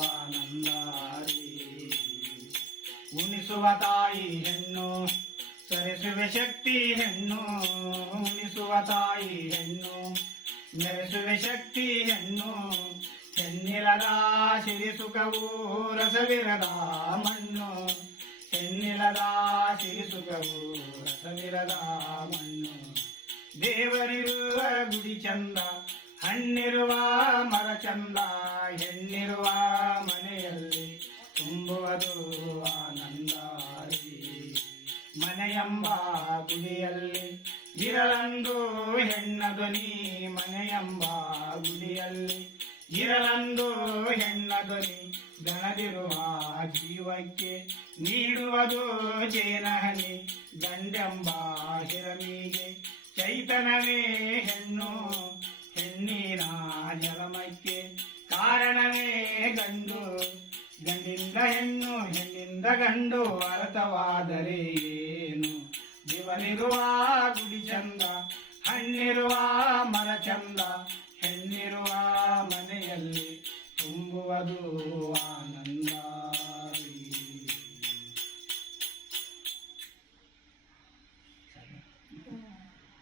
ಆನಂದಾರಿ. ಉಣಿಸುವ ತಾಯಿ ಹೆಣ್ಣು, ಸರಿಸುವೆ ಶಕ್ತಿ ಹೆಣ್ಣು. ಉಣಿಸುವ ತಾಯಿ ಹೆಣ್ಣು ಮೆರೆಸುವ ಶಕ್ತಿ ಹೆಣ್ಣು. ಹೆಣ್ಣಿಲದ ಸಿರಿಸುಖವು ರಸವಿರದ ಮಣ್ಣು. ಹೆಣ್ಣಿಲದ ಸಿರಿಸುಖವು ರಸವಿರದ ಮಣ್ಣು. ದೇವರಿರುವ ಗುಡಿ ಚಂದ ಹಣ್ಣಿರುವ ಮರ ಚಂದ, ಹೆಣ್ಣಿರುವ ಮನೆಯಲ್ಲಿ ತುಂಬುವುದು ಆನಂದಾರಿ. ಮನೆಯಂಬ ಗುಡಿಯಲ್ಲಿ ಇರಲಂದು ಹೆಣ್ಣ ಧ್ವನಿ ಮನೆಯಂಬ ಗುಡಿಯಲ್ಲಿ ಇರಲಂದು ಹೆಣ್ಣ ಧ್ವನಿ ದಣದಿರುವ ಜೀವಕ್ಕೆ ನೀಡುವುದು ಜೇನಹನಿ, ಗಂಡೆಂಬ ಹಿರಮಿಗೆ ಚೈತನವೇ ಹೆಣ್ಣು. ಜಲಮಕ್ಕೆ ಕಾರಣವೇ ಗಂಡು. ಗಂಡಿಂದ ಹೆಣ್ಣು, ಹೆಣ್ಣಿಂದ ಗಂಡು ಅರ್ಥವಾದರೆ ಏನು? ದಿವನಿರುವ ಗುಡಿ ಚಂದ, ಹಣ್ಣಿರುವ ಮರ ಚಂದ, ಹೆಣ್ಣಿರುವ ಮನೆಯಲ್ಲಿ ತುಂಬುವುದು